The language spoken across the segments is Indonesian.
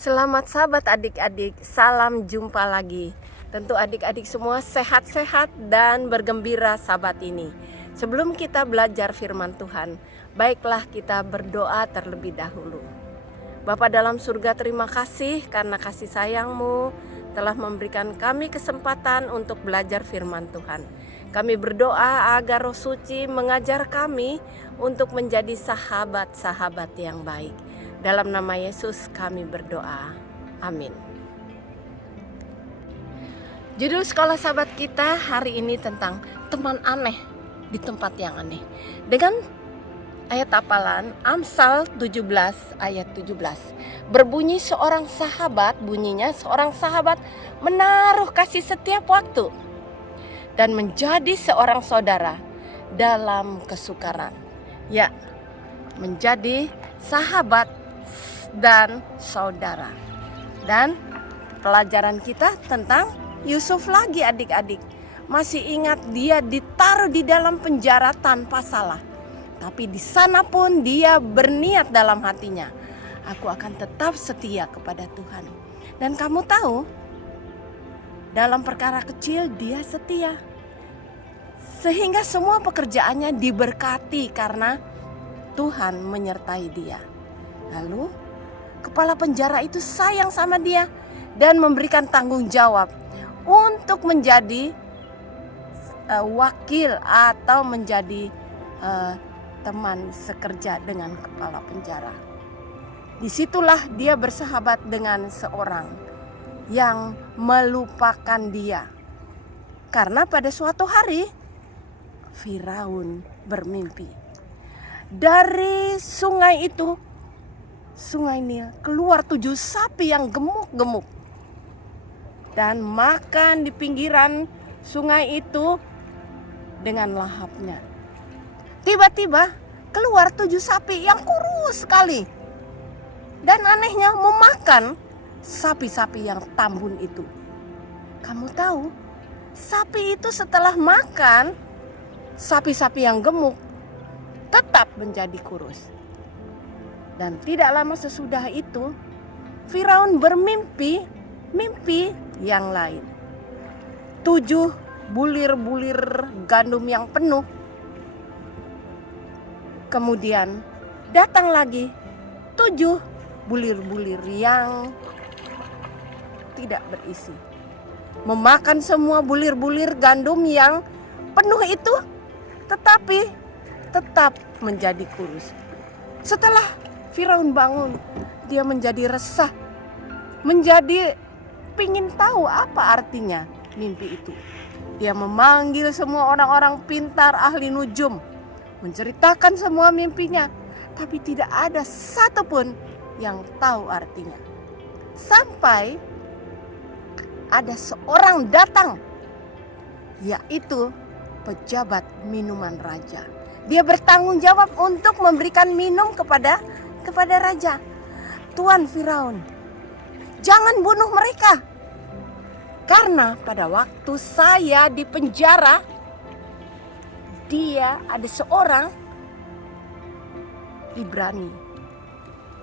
Selamat sahabat adik-adik, salam jumpa lagi. Tentu adik-adik semua sehat-sehat dan bergembira sahabat ini. Sebelum kita belajar firman Tuhan, baiklah kita berdoa terlebih dahulu. Bapa dalam surga, terima kasih karena kasih sayang-Mu telah memberikan kami kesempatan untuk belajar firman Tuhan. Kami berdoa agar Roh Suci mengajar kami untuk menjadi sahabat-sahabat yang baik. Dalam nama Yesus kami berdoa. Amin. Judul sekolah sahabat kita hari ini tentang teman aneh di tempat yang aneh. Dengan ayat hafalan Amsal 17 ayat 17. Bunyinya seorang sahabat menaruh kasih setiap waktu dan menjadi seorang saudara dalam kesukaran. Ya, menjadi sahabat dan saudara. Dan pelajaran kita tentang Yusuf lagi adik-adik. Masih ingat dia ditaruh di dalam penjara tanpa salah. Tapi di sana pun dia berniat dalam hatinya, aku akan tetap setia kepada Tuhan. Dan kamu tahu, dalam perkara kecil dia setia. Sehingga semua pekerjaannya diberkati karena Tuhan menyertai dia. Lalu kepala penjara itu sayang sama dia dan memberikan tanggung jawab untuk menjadi wakil atau menjadi teman sekerja dengan kepala penjara. Disitulah dia bersahabat dengan seorang yang melupakan dia. Karena pada suatu hari Firaun bermimpi. Dari sungai itu, Sungai Nil, keluar 7 sapi yang gemuk-gemuk dan makan di pinggiran sungai itu dengan lahapnya. Tiba-tiba keluar 7 sapi yang kurus sekali dan anehnya memakan sapi-sapi yang tambun itu. Kamu tahu, sapi itu setelah makan sapi-sapi yang gemuk tetap menjadi kurus. Dan tidak lama sesudah itu, Firaun bermimpi mimpi yang lain. 7 bulir-bulir gandum yang penuh. Kemudian datang lagi 7 bulir-bulir yang tidak berisi. Memakan semua bulir-bulir gandum yang penuh itu, tetapi tetap menjadi kurus. Setelah Firaun bangun, dia menjadi resah, menjadi pingin tahu apa artinya mimpi itu. Dia memanggil semua orang-orang pintar ahli nujum, menceritakan semua mimpinya, tapi tidak ada satupun yang tahu artinya. Sampai ada seorang datang, yaitu pejabat minuman raja. Dia bertanggung jawab untuk memberikan minum kepada raja. Tuan Firaun, jangan bunuh mereka. Karena pada waktu saya di penjara, dia ada seorang Ibrani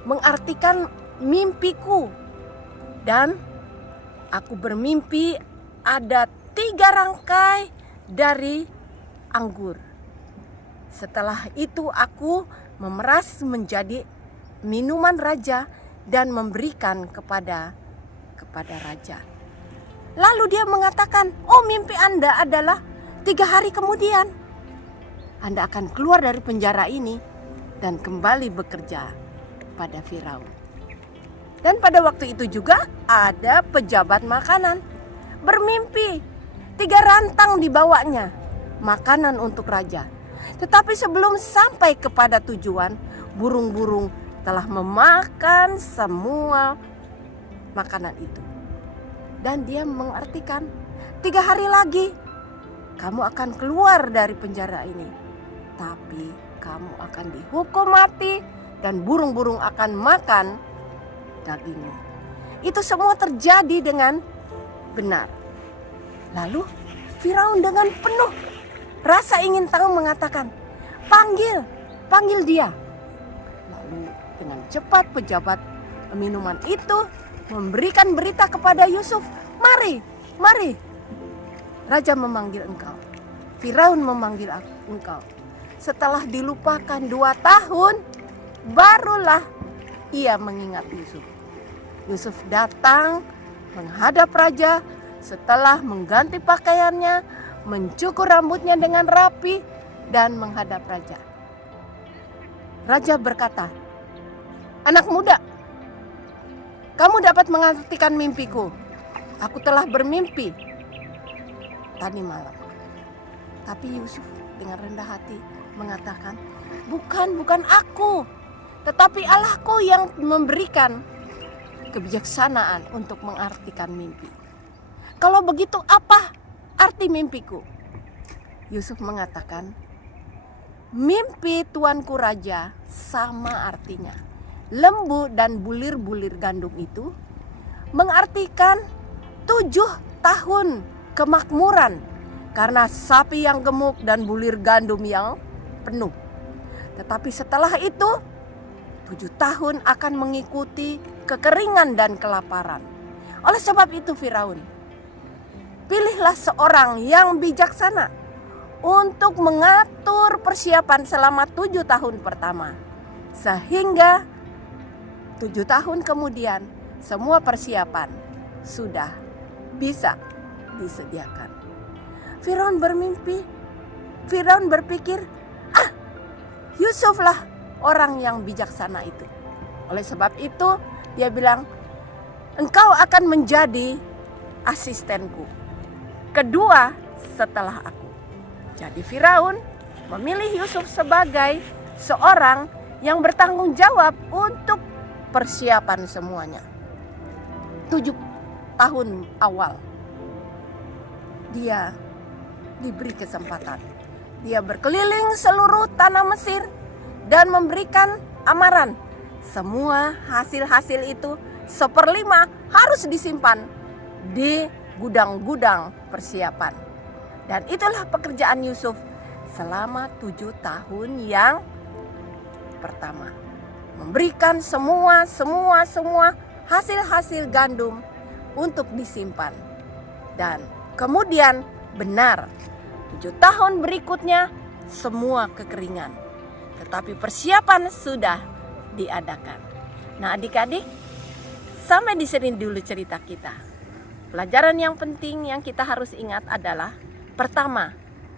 mengartikan mimpiku. Dan aku bermimpi ada 3 rangkai dari anggur. Setelah itu aku memeras menjadi minuman raja dan memberikan kepada raja. Lalu dia mengatakan, oh mimpi Anda adalah 3 hari kemudian Anda akan keluar dari penjara ini dan kembali bekerja pada Firaun. Dan pada waktu itu juga ada pejabat makanan bermimpi 3 rantang dibawanya makanan untuk raja. Tetapi sebelum sampai kepada tujuan, burung-burung telah memakan semua makanan itu. Dan dia mengartikan 3 hari lagi kamu akan keluar dari penjara ini. Tapi kamu akan dihukum mati dan burung-burung akan makan dagingmu. Itu semua terjadi dengan benar. Lalu Firaun dengan penuh rasa ingin tahu mengatakan, panggil dia. Lalu dengan cepat pejabat minuman itu, memberikan berita kepada Yusuf, "Mari, mari. Raja memanggil engkau. Firaun memanggil engkau." Setelah dilupakan 2 tahun, barulah ia mengingat Yusuf. Yusuf datang menghadap raja setelah mengganti pakaiannya, mencukur rambutnya dengan rapi, dan menghadap raja. Raja berkata, "Anak muda, kamu dapat mengartikan mimpiku. Aku telah bermimpi tadi malam." Tapi Yusuf dengan rendah hati mengatakan, bukan aku, tetapi Allahku yang memberikan kebijaksanaan untuk mengartikan mimpi. Kalau begitu apa arti mimpiku? Yusuf mengatakan, mimpi tuanku raja sama artinya. Lembu dan bulir-bulir gandum itu mengartikan 7 tahun kemakmuran karena sapi yang gemuk dan bulir gandum yang penuh. Tetapi setelah itu 7 tahun akan mengikuti kekeringan dan kelaparan. Oleh sebab itu Firaun, pilihlah seorang yang bijaksana untuk mengatur persiapan selama 7 tahun pertama. Sehingga 7 tahun kemudian semua persiapan sudah bisa disediakan. Firaun berpikir, Yusuflah orang yang bijaksana itu. Oleh sebab itu dia bilang, engkau akan menjadi asistenku kedua setelah aku. Jadi Firaun memilih Yusuf sebagai seorang yang bertanggung jawab untuk persiapan semuanya. 7 tahun awal dia diberi kesempatan. Dia berkeliling seluruh tanah Mesir dan memberikan amaran. Semua hasil-hasil itu 1/5 harus disimpan di gudang-gudang persiapan. Dan itulah pekerjaan Yusuf selama 7 tahun yang pertama. Memberikan semua hasil-hasil gandum untuk disimpan. Dan kemudian benar 7 tahun berikutnya semua kekeringan. Tetapi persiapan sudah diadakan. Nah adik-adik, sampai di sini dulu cerita kita. Pelajaran yang penting yang kita harus ingat adalah, pertama,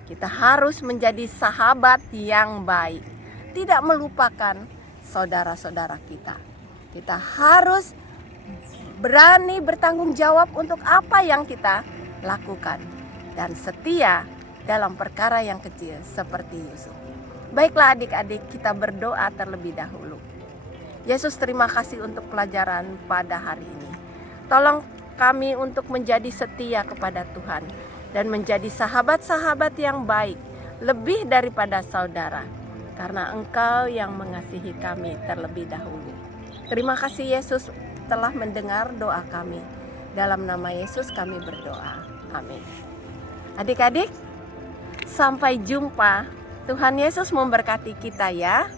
kita harus menjadi sahabat yang baik. Tidak melupakan saudara-saudara kita. Kita harus berani bertanggung jawab untuk apa yang kita lakukan. Dan setia dalam perkara yang kecil seperti Yusuf. Baiklah adik-adik, kita berdoa terlebih dahulu. Yesus, terima kasih untuk pelajaran pada hari ini. Tolong kami untuk menjadi setia kepada Tuhan dan menjadi sahabat-sahabat yang baik, lebih daripada saudara, karena Engkau yang mengasihi kami terlebih dahulu. Terima kasih Yesus telah mendengar doa kami. Dalam nama Yesus kami berdoa. Amin. Adik-adik, sampai jumpa. Tuhan Yesus memberkati kita ya.